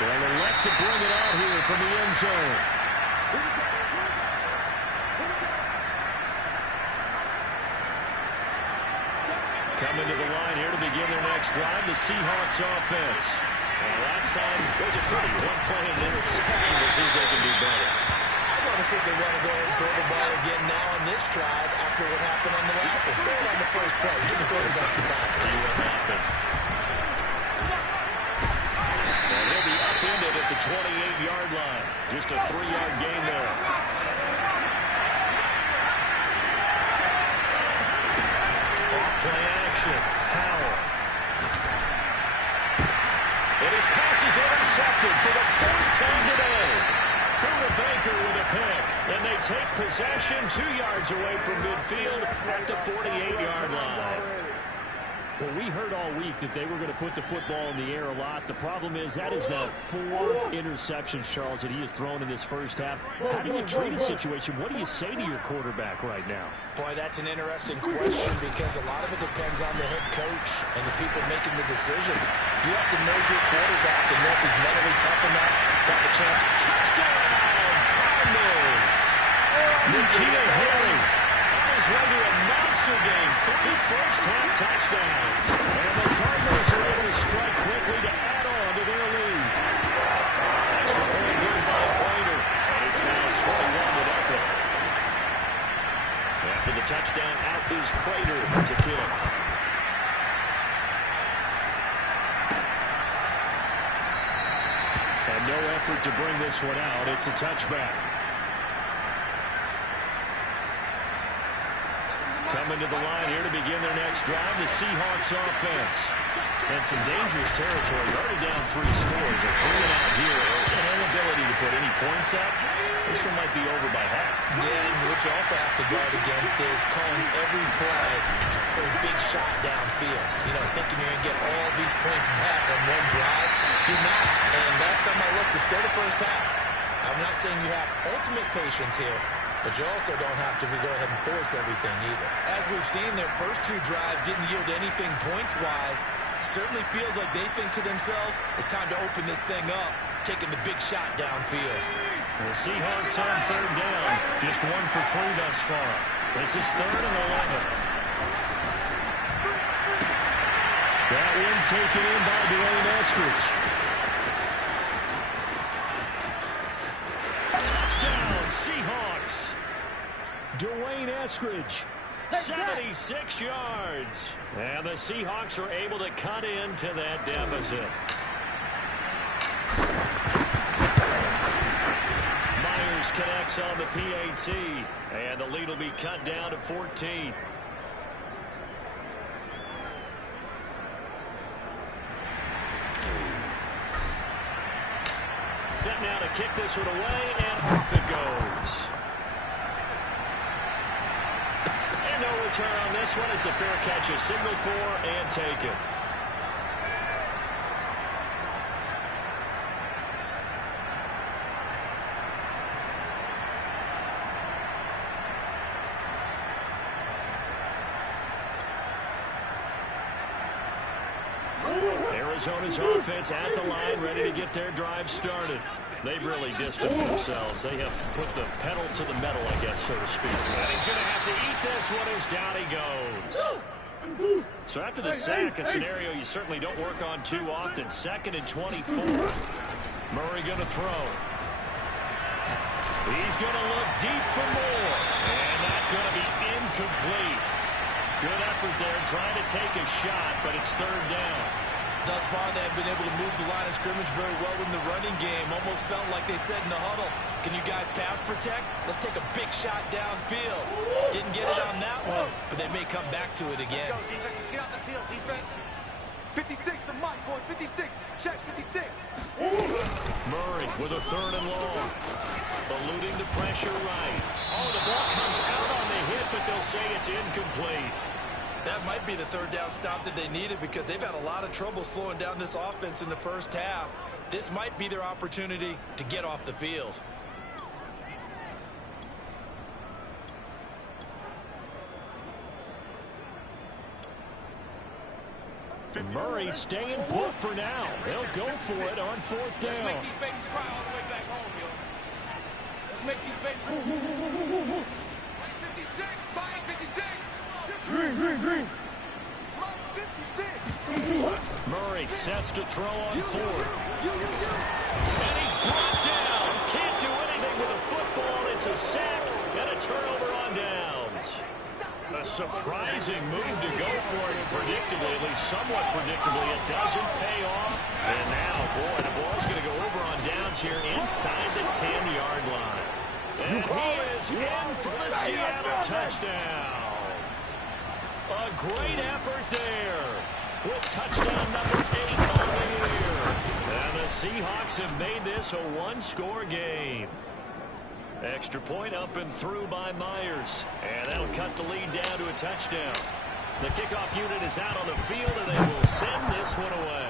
They'll elect to bring it out here from the end zone. Coming to the line here to begin their next drive, the Seahawks offense. Last time was a pretty one-play interception. We'll see if they can do better. I want to see if they want to go ahead and throw the ball again now on this drive after what happened on the last one. Throw it on the first play. Give the quarterback some time. See what happens. And he'll be upended at the 28-yard line. Just a 3-yard gain there. Play action. Howell. And his pass is intercepted for the 4th time today. Buda Baker with a pick. And they take possession 2 yards away from midfield at the 48-yard line. Well, we heard all week that they were going to put the football in the air a lot. The problem is that is now 4 interceptions, Charles, that he has thrown in this first half. How do you treat a situation? What do you say to your quarterback right now? Boy, that's an interesting question because a lot of it depends on the head coach and the people making the decisions. You have to know your quarterback and know if he's mentally tough enough to have a chance. Touchdown, Cardinals! Nikhil Harry on his way to a monster game. 3 first-half touchdowns. And the Cardinals are able to strike quickly to add on to their lead. Extra point good by Prater. And it's now 21-0. After the touchdown, out is Prater to kick. And no effort to bring this one out. It's a touchback. Coming to the line here to begin their next drive, the Seahawks offense. And some dangerous territory. Already down 3 scores. A 3-and-out here. An inability to put any points up. This one might be over by half. Yeah, and what you also have to guard against is calling every play for a big shot downfield. You know, thinking you're going to get all these points back on one drive. You're not. And last time I looked, it's still the first half. I'm not saying you have ultimate patience here, but you also don't have to go ahead and force everything either. As we've seen, their first 2 drives didn't yield anything points-wise. Certainly feels like they think to themselves, it's time to open this thing up, taking the big shot downfield. The Seahawks on 3rd down. Just 1 for 3 thus far. This is 3rd and 11. That one taken in by Dwayne Eskridge. Touchdown, Seahawks. Dwayne Eskridge, 76 yards. And the Seahawks are able to cut into that deficit. Myers connects on the PAT. And the lead will be cut down to 14. Set now to kick this one away, and off it goes. And no return on this one as the fair catch is signaled for and taken. Arizona's offense at the line, ready to get their drive started. They've really distanced themselves. They have put the pedal to the metal, I guess, so to speak. And he's going to have to eat this one as down he goes. So after the sack, a scenario you certainly don't work on too often. 2nd and 24. Murray going to throw. He's going to look deep for more. And not going to be incomplete. Good effort there, trying to take a shot, but it's 3rd down. Thus far, they have been able to move the line of scrimmage very well in the running game. Almost felt like they said in the huddle, can you guys pass protect? Let's take a big shot downfield. Didn't get it on that one, but they may come back to it again. Let's go, defense. Let's get out the field, defense. 56, the mic, boys. 56. Check 56. Murray with a 3rd and long. Eluding the pressure right. Oh, the ball comes out on the hit, but they'll say it's incomplete. That might be the 3rd down stop that they needed because they've had a lot of trouble slowing down this offense in the first half. This might be their opportunity to get off the field. Murray staying put for now. They'll go for it on 4th down. Let's make these babies cry all the way back home, yo. Let's make these babies. 56, Mike, 56. Green. Mike, 56. Murray sets to throw on 4th. You. And he's brought down. Can't do anything with a football. It's a sack and a turnover on downs. A surprising move to go for it predictably, at least somewhat predictably. It doesn't pay off. And now, boy, the ball's going to go over on downs here inside the 10-yard line. And he is in for the Seattle touchdown. A great effort there with touchdown number 8 on the year. And the Seahawks have made this a one-score game. Extra point up and through by Myers. And that'll cut the lead down to a touchdown. The kickoff unit is out on the field, and they will send this one away.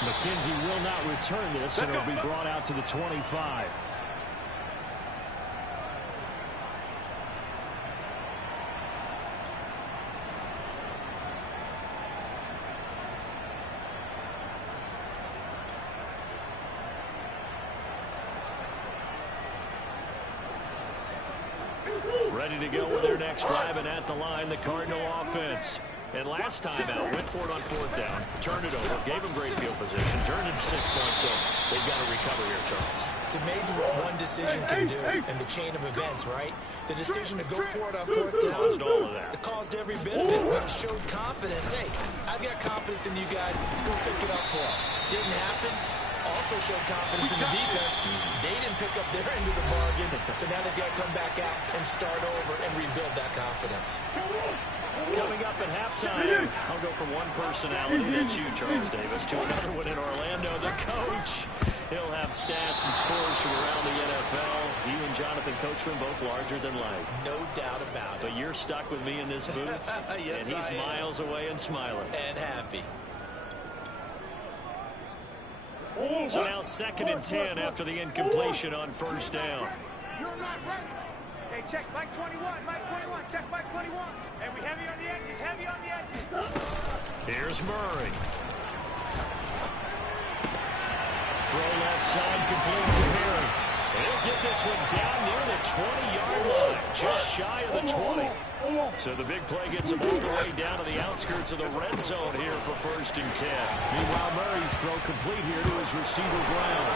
McKenzie will not return this, and it'll be brought out to the 25. Ready to go with their next drive, and at the line, the Cardinal offense. And last time out, went for it on 4th down, turned it over, gave them great field position, turned it 6 points, so they've got to recover here, Charles. It's amazing what one decision can do in the chain of events, right? The decision to go for it on 4th down. Caused all of that. It caused every bit of it, but it showed confidence. Hey, I've got confidence in you guys. Go pick it up for them. Didn't happen. Also showed confidence in the defense. They didn't pick up their end of the bargain, so now they've got to come back out and start over and rebuild that confidence. Coming up at halftime, I'll go from one personality, that's you, Charles Davis, to another one in Orlando, the coach. He'll have stats and scores from around the NFL. You and Jonathan Coachman, both larger than life. No doubt about it. But you're stuck with me in this booth, yes, and he's miles away and smiling. And happy. So now 2nd and 10 after the incompletion on 1st down. You're not ready. Hey, check Mike 21, Mike 21, check Mike 21. Hey, we heavy on the edges, heavy on the edges. Here's Murray. Throw left side, complete to Murray. He'll get this one down near the 20-yard line, just shy of the 20. So the big play gets him all the way down to the outskirts of the red zone here for 1st and 10. Meanwhile, Murray's throw complete here to his receiver, Brown.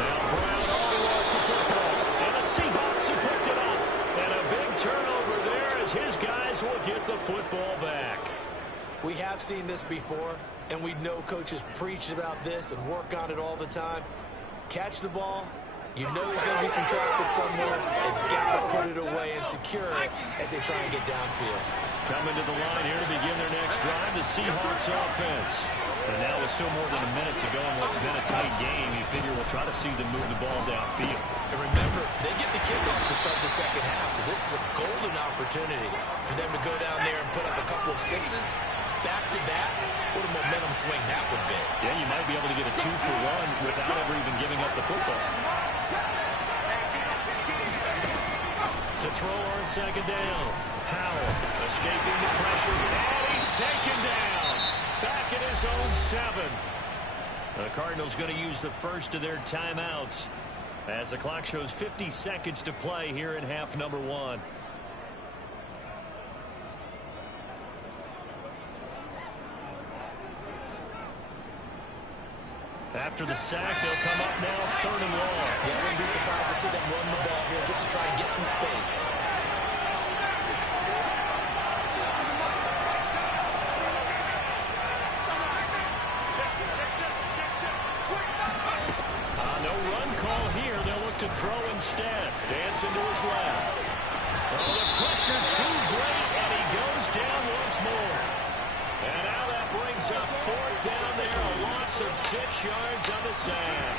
Now Brown lost the football, and the Seahawks have picked it up. And a big turnover there as his guys will get the football back. We have seen this before, and we know coaches preach about this and work on it all the time. Catch the ball. You know there's going to be some traffic somewhere. They've got to put it away and secure it as they try and get downfield. Coming to the line here to begin their next drive, the Seahawks offense. And now with still more than a minute to go in what's been a tight game, you figure we'll try to see them move the ball downfield. And remember, they get the kickoff to start the second half, so this is a golden opportunity for them to go down there and put up a couple of sixes. Back-to-back, what a momentum swing that would be. Yeah, you might be able to get a 2-for-1 without ever even giving up the football. To throw on 2nd down. Howell escaping the pressure, and he's taken down. Back at his own 7. The Cardinals going to use the first of their timeouts as the clock shows 50 seconds to play here in half number 1. After the sack, they'll come up now 3rd and long. Yeah, I wouldn't be surprised to see them run the ball here just to try and get some space. No run call here. They'll look to throw instead. Dance into his left. Oh, the pressure too great, and he goes down once more. And now that brings up 4th down there, a loss of 6 yards on the sack.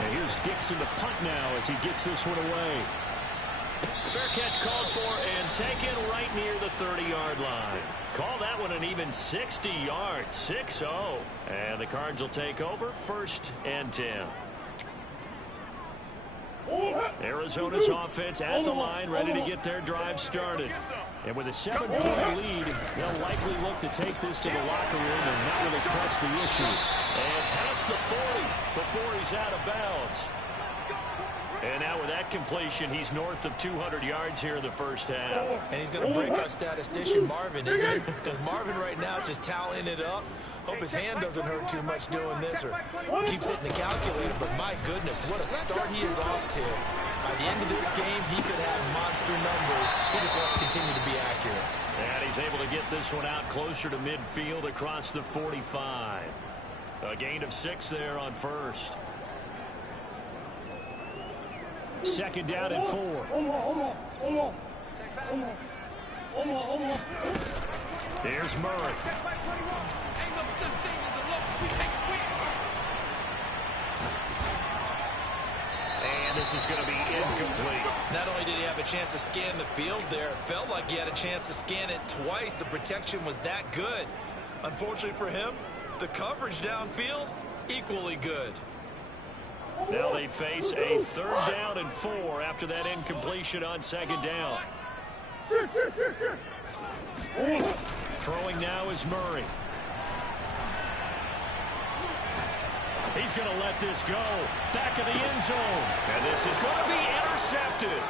And here's Dixon to punt now as he gets this one away. Fair catch called for and taken right near the 30-yard line. Call that one an even 60 yards, 6-0. And the Cards will take over 1st and 10. Arizona's offense at the line, ready to get their drive started. And with a 7-point lead, they'll likely look to take this to the locker room and not really press the issue. And past the 40 before he's out of bounds. And now with that completion, he's north of 200 yards here in the first half. And he's going to break our statistician Marvin, isn't he? Because Marvin right now is just tallying it up. Hope his hand doesn't hurt too much doing this or keeps hitting the calculator. But my goodness, what a start he is off to. By the end of this game, he could have monster numbers. He just wants to continue to be accurate. And he's able to get this one out closer to midfield across the 45. A gain of 6 there on first. Second down and 4. Here's Murray. And this is going to be incomplete. Not only did he have a chance to scan the field there, it felt like he had a chance to scan it twice. The protection was that good. Unfortunately for him, the coverage downfield, equally good. Now they face a 3rd down and 4 after that incompletion on 2nd down. Throwing now is Murray. He's going to let this go. Back of the end zone. And this is going to be intercepted.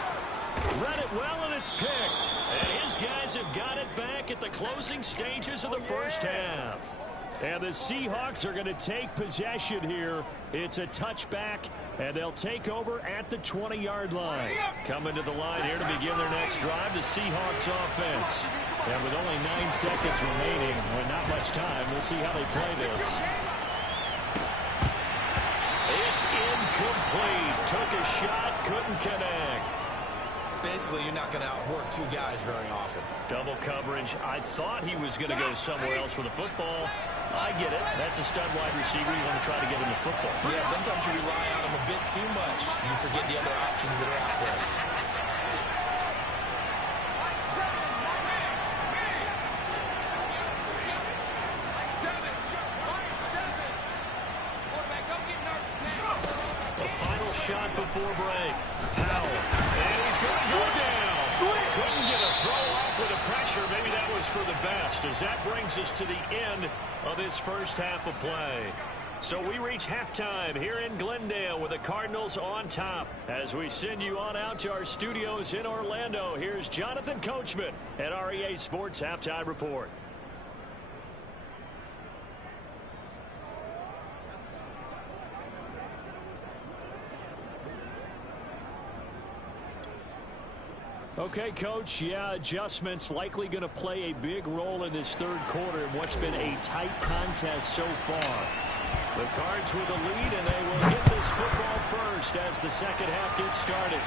Read it well, and it's picked. And his guys have got it back at the closing stages of the first half. And the Seahawks are going to take possession here. It's a touchback, and they'll take over at the 20-yard line. Coming to the line here to begin their next drive, the Seahawks offense. And with only 9 seconds remaining, with not much time, we'll see how they play this. It's incomplete. Took a shot, couldn't connect. Basically, you're not going to outwork 2 guys very often. Double coverage. I thought he was going to go somewhere else with the football. I get it. That's a stud wide receiver. You want to try to get him the football. Yeah, sometimes you rely on him a bit too much. You forget the other options that are out there. The final shot before break. Powell. And he's going to go down. Couldn't get a throw off with the pressure. Maybe that was for the best, as that brings us to the end of this first half of play. So we reach halftime here in Glendale with the Cardinals on top. As we send you on out to our studios in Orlando, here's Jonathan Coachman at REA Sports Halftime Report. Okay, Coach, yeah, adjustments likely going to play a big role in this third quarter in what's been a tight contest so far. The Cards with the lead, and they will get this football first as the second half gets started.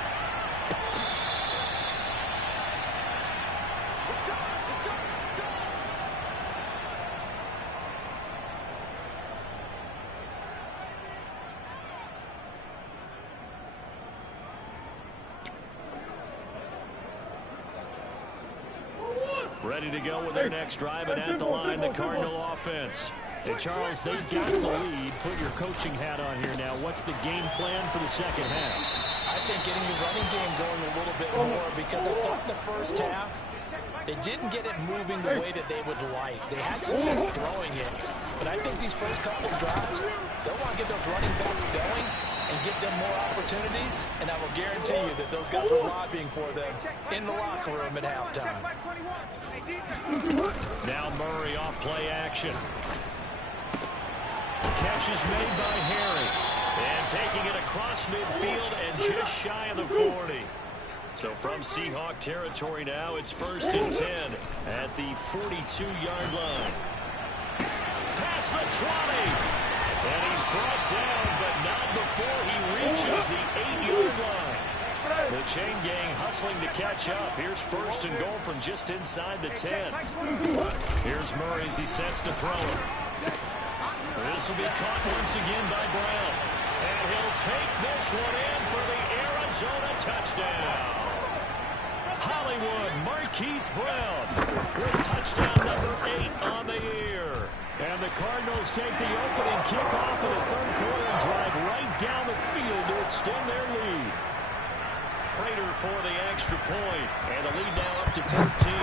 Ready to go with their next drive, and at the line, the Cardinal offense. And Charles, they've got the lead. Put your coaching hat on here now. What's the game plan for the second half? I think getting the running game going a little bit more, because I thought in the first half, they didn't get it moving the way that they would like. They had success throwing it. But I think these first couple of drives, they'll want to get those running backs going and give them more opportunities. And I will guarantee you that those guys are lobbying for them in the locker room at halftime. Now Murray off play action. Catch is made by Harry. And taking it across midfield and just shy of the 40. So from Seahawk territory now, it's 1st and 10 at the 42-yard line. Past the 20. And he's brought down, but not before he reaches the 8-yard line. The chain gang hustling to catch up. Here's 1st and goal from just inside the 10. Here's Murray as he sets to throw it. This will be caught once again by Brown. And he'll take this one in for the Arizona touchdown. Hollywood Marquise Brown with touchdown number 8 on the year. And the Cardinals take the opening kickoff of the third quarter and drive right down the field to extend their lead. Prater for the extra point. And the lead now up to 14.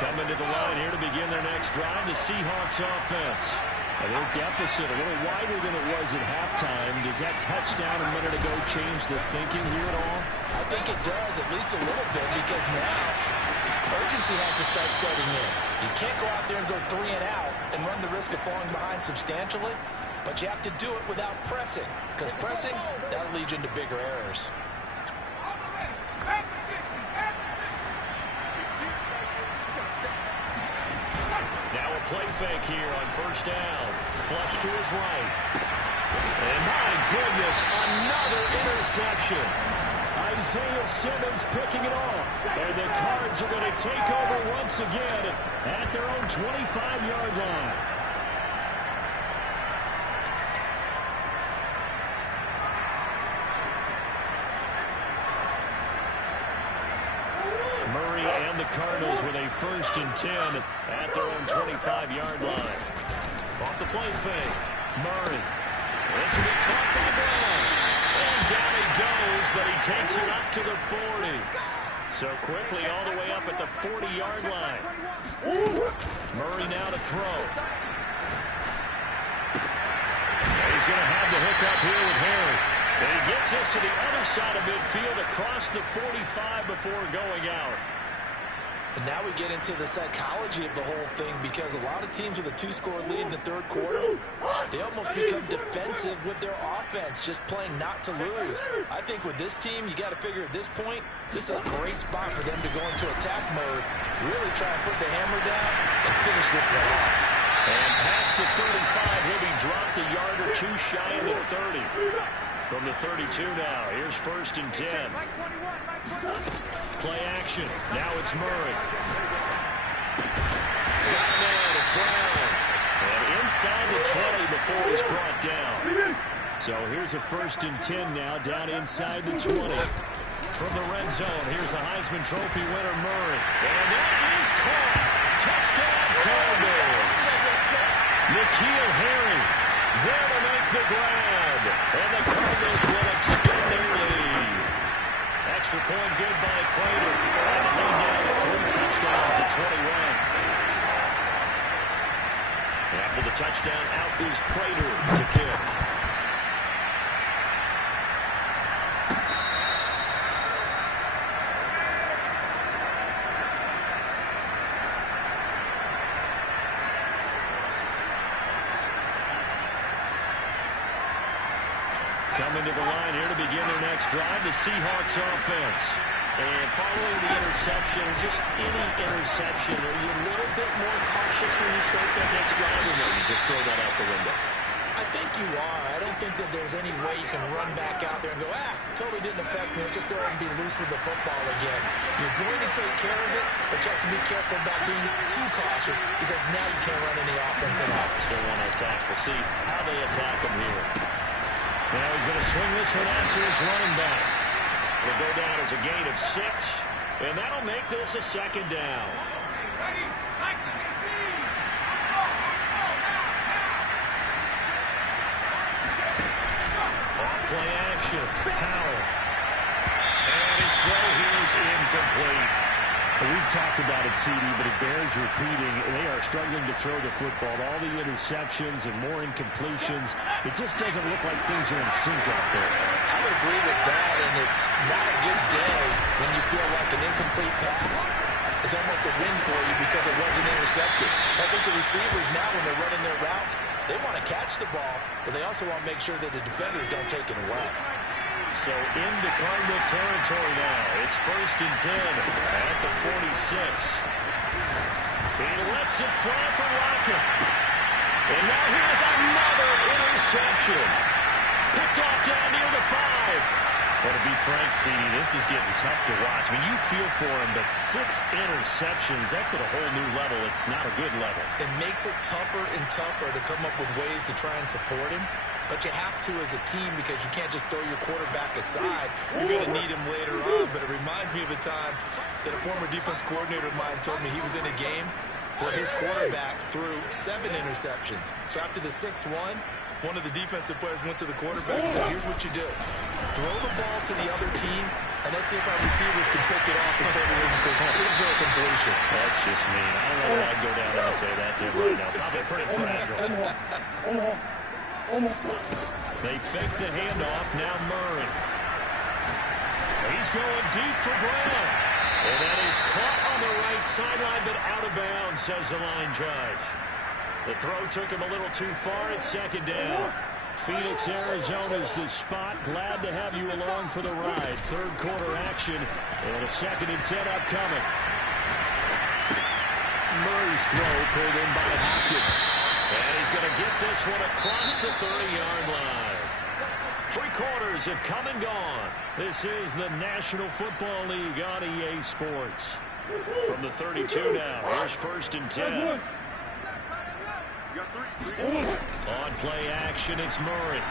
Coming to the line here to begin their next drive, the Seahawks offense. And their deficit a little wider than it was at halftime. Does that touchdown a minute ago change the thinking here at all? I think it does, at least a little bit, because now urgency has to start setting in. You can't go out there and go 3 and out and run the risk of falling behind substantially, but you have to do it without pressing, because pressing, that'll lead you into bigger errors. Play fake here on first down. Flush to his right. And my goodness, another interception. Isaiah Simmons picking it off. And the Cards are going to take over once again at their own 25-yard line. Murray and the Cardinals with a 1st and 10 at their own 25-yard line. Off the play fake. Murray. This will be caught by Brown. And down he goes, but he takes it up to the 40. So quickly all the way up at the 40-yard line. Murray now to throw. And he's going to have the hook up here with Harry. And he gets this to the other side of midfield across the 45 before going out. And now we get into the psychology of the whole thing, because a lot of teams with a 2-score lead in the 3rd quarter, they almost become defensive with their offense, just playing not to lose. I think with this team, you got to figure at this point, this is a great spot for them to go into attack mode, really try and put the hammer down and finish this one off. And past the 35, he'll be dropped a yard or 2 shy of the 30. From the 32 now, here's 1st and 10. Play action. Now it's Murray. Got him in. It's Brown. And inside the 20 before he's brought down. So here's a 1st and 10 now, down inside the 20. From the red zone, here's the Heisman Trophy winner, Murray. And that is caught. Touchdown, Cardinals. N'Keal Harry there to make the grab. And the Cardinals will extend their lead. Extra point good by Prater. And the lead down to 3 touchdowns at 21. After the touchdown, out is Prater to kick. Coming to the line here to begin their next drive, the Seahawks offense. And following the interception, or just any interception, are you a little bit more cautious when you start that next drive, or no, you just throw that out the window? I think you are. I don't think that there's any way you can run back out there and go, totally didn't affect me. Let's just go ahead and be loose with the football again. You're going to take care of it, but you have to be careful about being too cautious, because now you can't run any offense at all. Still want to attack. We'll see how they attack them here. Now he's going to swing this one out to his running back. It'll go down as a gain of 6, and that'll make this a 2nd down. Off-play action. Powell. And his throw here is incomplete. We've talked about it, CD, but it bears repeating. They are struggling to throw the football. All the interceptions and more incompletions. It just doesn't look like things are in sync out there. I would agree with that, and it's not a good day when you feel like an incomplete pass is almost a win for you because it wasn't intercepted. I think the receivers now, when they're running their routes, they want to catch the ball, but they also want to make sure that the defenders don't take it away. So into Cardinal territory now. It's 1st and 10 at the 46. He lets it fly for Lockett. And now here's another interception. Picked off down near the 5. Well, to be frank, CD, this is getting tough to watch. I mean, you feel for him, but 6 interceptions, that's at a whole new level. It's not a good level. It makes it tougher and tougher to come up with ways to try and support him. but you have to as a team because you can't just throw your quarterback aside. You're going to need him later on, but it reminds me of a time that a former defense coordinator of mine told me he was in a game where his quarterback threw 7 interceptions. So after the 6th one of the defensive players went to the quarterback and said, here's what you do. Throw the ball to the other team, and let's see if our receivers can pick it off and turn it into a completion. That's just mean. I don't know that I'd go down there and say that to him right now. Probably pretty fragile. They fake the handoff. Now Murray. He's going deep for Brown. And that is caught on the right sideline, but out of bounds, says the line judge. The throw took him a little too far at 2nd down. Phoenix, Arizona's the spot. Glad to have you along for the ride. 3rd quarter action and a 2nd and 10 upcoming. Murray's throw pulled in by Hopkins. And he's going to get this one across the 30-yard line. 3 quarters have come and gone. This is the National Football League on EA Sports. From the 32 now, here's 1st and 10. On play action, it's Murray.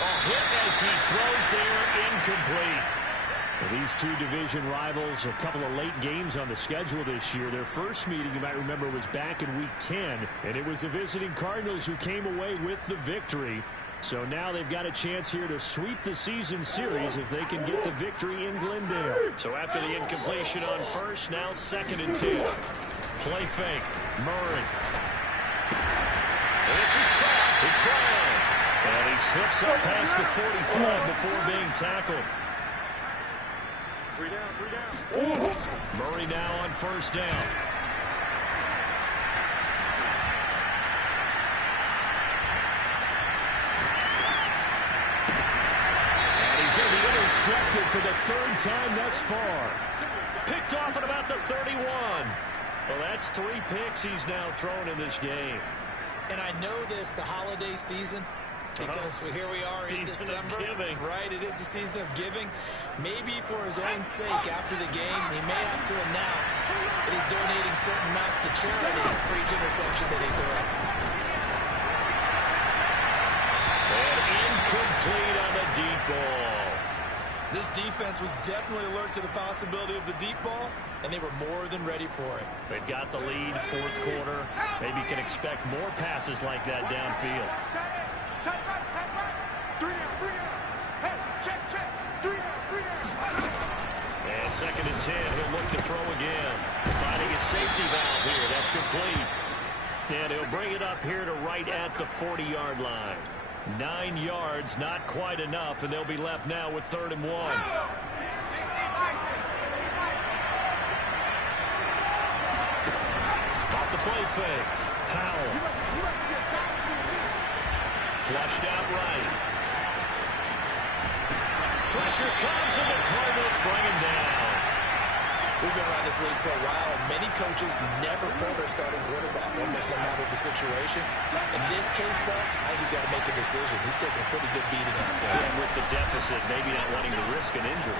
A hit as he throws there, incomplete. Well, these two division rivals, a couple of late games on the schedule this year. Their first meeting, you might remember, was back in Week 10, and it was the visiting Cardinals who came away with the victory. So now they've got a chance here to sweep the season series if they can get the victory in Glendale. So after the incompletion on first, now 2nd and 10. Play fake. Murray. This is caught. It's Brown. And he slips up past the 45 before being tackled. 3 down. Murray now on 1st down. Intercepted for the 3rd time thus far. Picked off at about the 31. Well, that's 3 picks he's now thrown in this game. And I know this, the holiday season, because here we are in December. Right, it is the season of giving. Maybe for his own sake after the game, he may have to announce that he's donating certain amounts to charity for each interception that he throws. And incomplete on the deep ball. This defense was definitely alert to the possibility of the deep ball, and they were more than ready for it. They've got the lead, 4th quarter. Maybe can expect more passes like that downfield. Tight right. 3 down. Hey, check. 3 down. And 2nd and 10, he'll look to throw again. Finding a safety valve here. That's complete. And he'll bring it up here to right at the 40-yard line. 9 yards, not quite enough, and they'll be left now with 3rd and 1. Off the play fake. Powell. Flushed out right. Pressure comes, and the Cardinals bring him down. We've been around this league for a while, and many coaches never pull their starting quarterback, almost no matter the situation. In this case, though, I think he's got to make a decision. He's taking a pretty good beating out there. And with the deficit, maybe not wanting to risk an injury.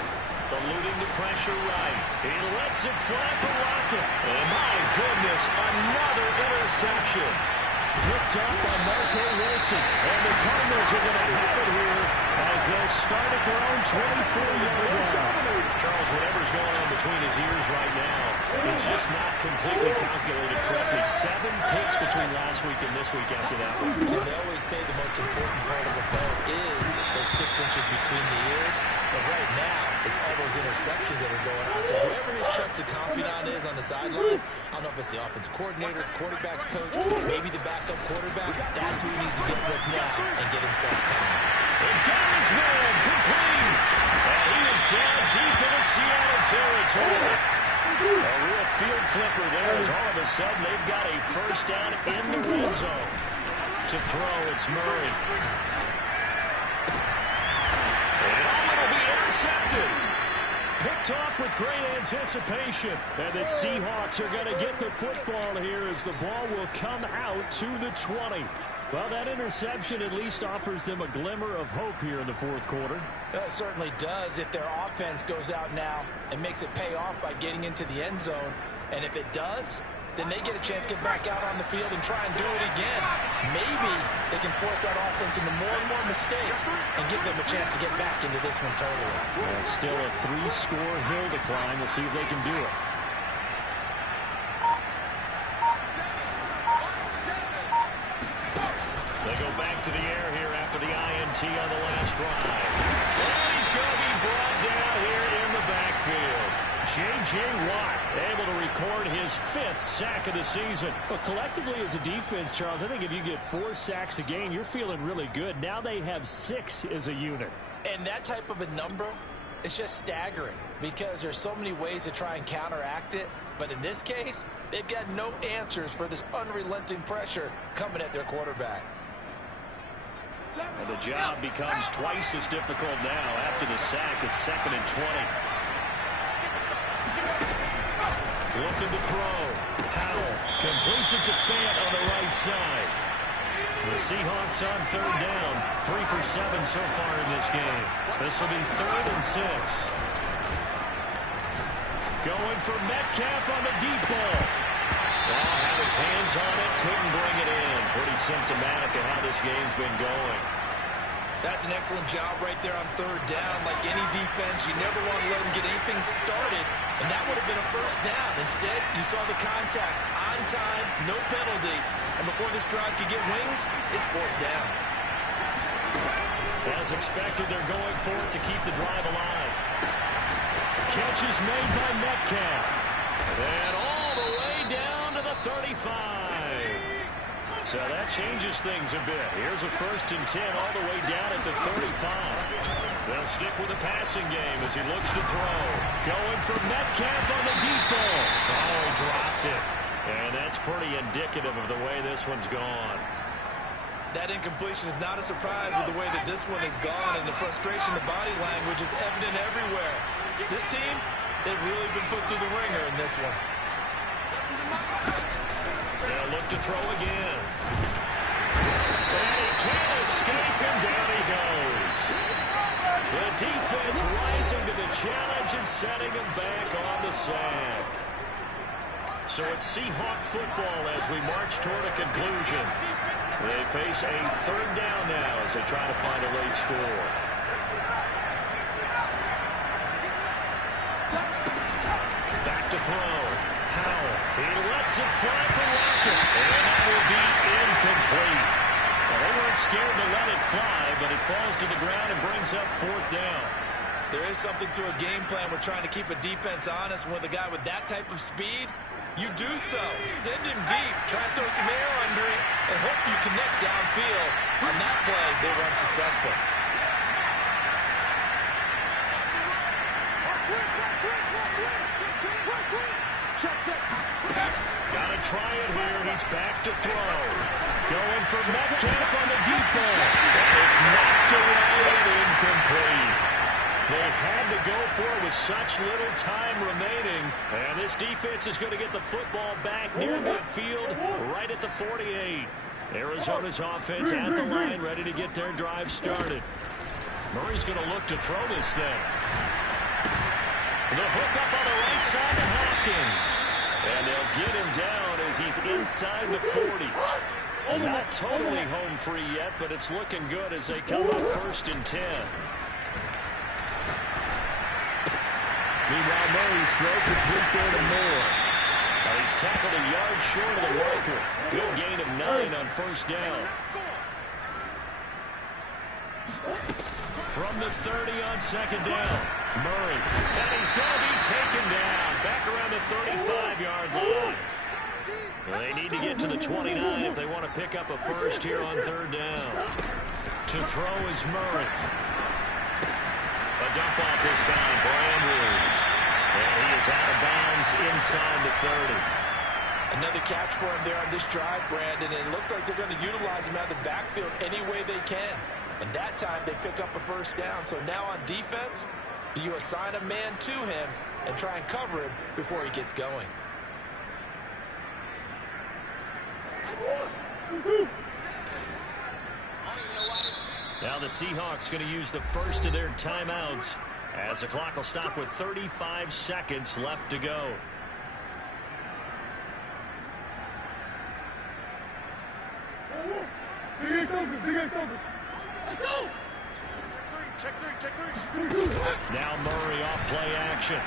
Eluding the pressure right. He lets it fly for Rocket. And my goodness, another interception. Picked up by Marco Wilson. And the Cardinals are going to have it here as they'll start at their own 24-yard line. Charles, whatever's going on between his ears right now, it's just not completely calculated correctly. 7 picks between last week and this week after that one. And they always say the most important part of a player is those 6 inches between the ears. But right now, it's all those interceptions that are going on. So whoever his trusted confidant is on the sidelines, I don't know if it's the offense coordinator, the quarterback's coach, maybe the backup quarterback, that's who he needs to get with now and get himself calm. And got his man complete. And he is down deep into Seattle territory. A real field flipper there as all of a sudden they've got a 1st down in the red zone. To throw, it's Murray. And it'll be intercepted. Picked off with great anticipation. And the Seahawks are going to get the football here as the ball will come out to the 20. Well, that interception at least offers them a glimmer of hope here in the fourth quarter. It certainly does if their offense goes out now and makes it pay off by getting into the end zone. And if it does, then they get a chance to get back out on the field and try and do it again. Maybe they can force that offense into more and more mistakes and give them a chance to get back into this one totally. Well, still a 3-score hill to climb. We'll see if they can do it. They go back to the air here after the INT on the last drive. And he's going to be brought down here in the backfield. J.J. Watt able to record his 5th sack of the season. Well, collectively as a defense, Charles, I think if you get 4 sacks a game, you're feeling really good. Now they have 6 as a unit. And that type of a number is just staggering because there's so many ways to try and counteract it. But in this case, they've got no answers for this unrelenting pressure coming at their quarterback. And the job becomes twice as difficult now after the sack. It's 2nd and 20. Looking to throw. Powell completes it to Fant on the right side. The Seahawks on 3rd down. 3 for 7 so far in this game. This will be 3rd and 6. Going for Metcalf on the deep ball. Well, had his hands on it, couldn't bring it in. Pretty symptomatic of how this game's been going. That's an excellent job right there on 3rd down. Like any defense, you never want to let them get anything started, and that would have been a 1st down. Instead, you saw the contact on time, no penalty, and before this drive could get wings, it's 4th down. As expected, they're going for it to keep the drive alive. Catch is made by Metcalf. And all the way down to the 35. So that changes things a bit. Here's a 1st and 10 all the way down at the 35. They'll stick with the passing game as he looks to throw. Going for Metcalf on the deep ball. Oh, dropped it. And that's pretty indicative of the way this one's gone. That incompletion is not a surprise with the way that this one is gone, and the frustration, the body language is evident everywhere. This team, they've really been put through the ringer in this one. They'll look to throw again. And he can't escape, and down he goes. The defense rising to the challenge and setting him back on the sack. So it's Seahawk football as we march toward a conclusion. They face a 3rd down now as they try to find a late score. Back to throw. Powell. He lets it fly for Lockett. And that will be incomplete. Well, they weren't scared to let it fly, but it falls to the ground and brings up 4th down. There is something to a game plan with trying to keep a defense honest. With a guy with that type of speed, you do so. Send him deep. Try and throw some air under it and hope you connect downfield. On that play, they were unsuccessful. Gotta try it here, and he's back to throw. Going for Metcalf on the deep ball. It's knocked away and incomplete. They had to go for it with such little time remaining. And this defense is going to get the football back near midfield, right at the 48. Arizona's offense at the line, ready to get their drive started. Murray's going to look to throw this thing. The hook up on the right side to Hopkins. And they'll get him down as he's inside the 40. Not totally home free yet, but it's looking good as they come up 1st and 10. Meanwhile, Murray's throw complete there to Moore. He's tackled a yard short of the marker. Good gain of 9 on 1st down. From the 30 on 2nd down, Murray. And he's going to be taken down back around the 35-yard line. Well, they need to get to the 29 if they want to pick up a 1st here on 3rd down. To throw is Murray. A dump off this time for Andrews. And he is out of bounds inside the 30. Another catch for him there on this drive, Brandon, and it looks like they're going to utilize him out of the backfield any way they can. And that time they pick up a 1st down. So now on defense, do you assign a man to him and try and cover him before he gets going? Now the Seahawks going to use the first of their timeouts as the clock will stop with 35 seconds left to go. Big Ace open. Big Ace open. Let's go. Check three. Now Murray off play action.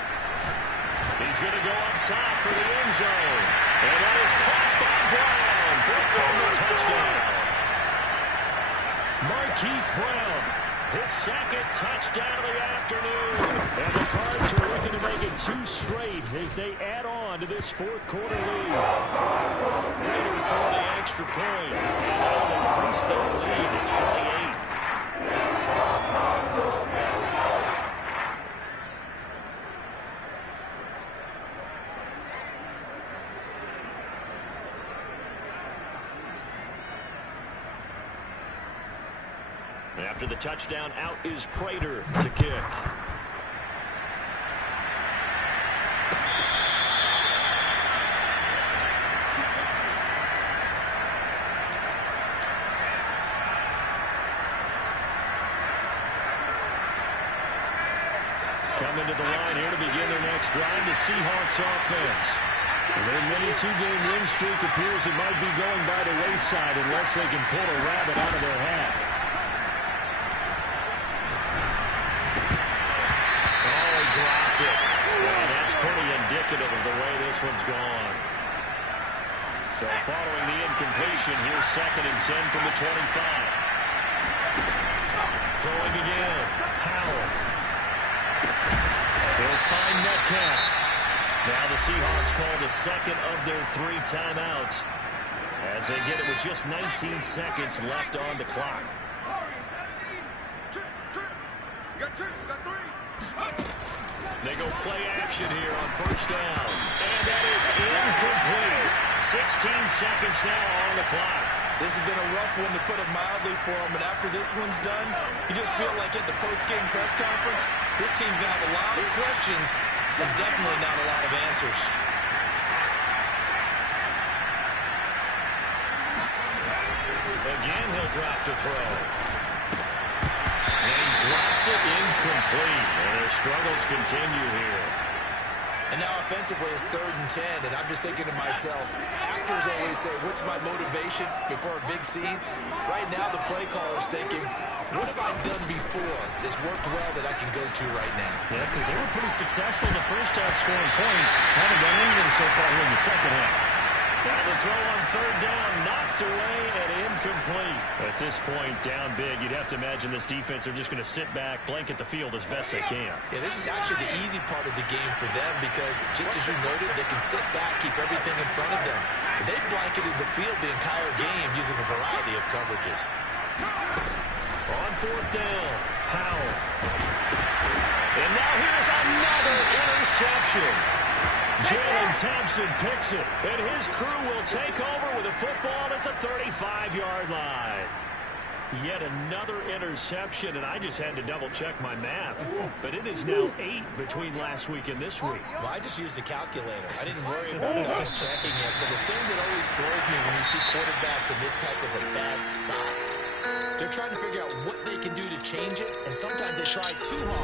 He's going to go up top for the end zone. And that is caught by Brown for a Cardinal touchdown. Marquise Brown, his second touchdown of the afternoon. And the Cards are looking to make it 2 straight as they add on to this fourth quarter lead. Prater for the extra point. And they'll increase their lead to 28. After the touchdown, out is Prater to kick. Coming to the line here to begin their next drive, the Seahawks offense. Their mini 2-game win streak appears it might be going by the wayside unless they can pull a rabbit out of their hat. Dropped it. And that's pretty indicative of the way this one's gone. So following the incompletion, here's 2nd and 10 from the 25. Throwing again. Powell. He'll find Metcalf. Now the Seahawks call the second of their 3 timeouts as they get it with just 19 seconds left on the clock. You got 2. You got 3. They go play action here on first down. And that is incomplete. 16 seconds now on the clock. This has been a rough one, to put it mildly, for them. And after this one's done, you just feel like at the post-game press conference, this team's going to have a lot of questions and definitely not a lot of answers. Again, he'll drop to throw. And drops it incomplete. And their struggles continue here. And now offensively it's 3rd and 10, and I'm just thinking to myself, actors always say, what's my motivation before a big scene? Right now the play caller's thinking, what have I done before that's worked well that I can go to right now? Yeah, because they were pretty successful in the first half scoring points. Haven't done anything so far here in the second half. And the throw on 3rd down, knocked away and incomplete. At this point, down big, you'd have to imagine this defense are just going to sit back, blanket the field as best they can. Yeah, this is actually the easy part of the game for them because, just as you noted, they can sit back, keep everything in front of them. But they've blanketed the field the entire game using a variety of coverages. On 4th down, Powell. And now here's another interception. Jalen Thompson picks it, and his crew will take over with a football at the 35-yard line. Yet another interception, and I just had to double-check my math. But it is now 8 between last week and this week. Well, I just used a calculator. I didn't worry about double-checking it. But the thing that always throws me when you see quarterbacks in this type of a bad spot, they're trying to figure out what they can do to change it, and sometimes they try too hard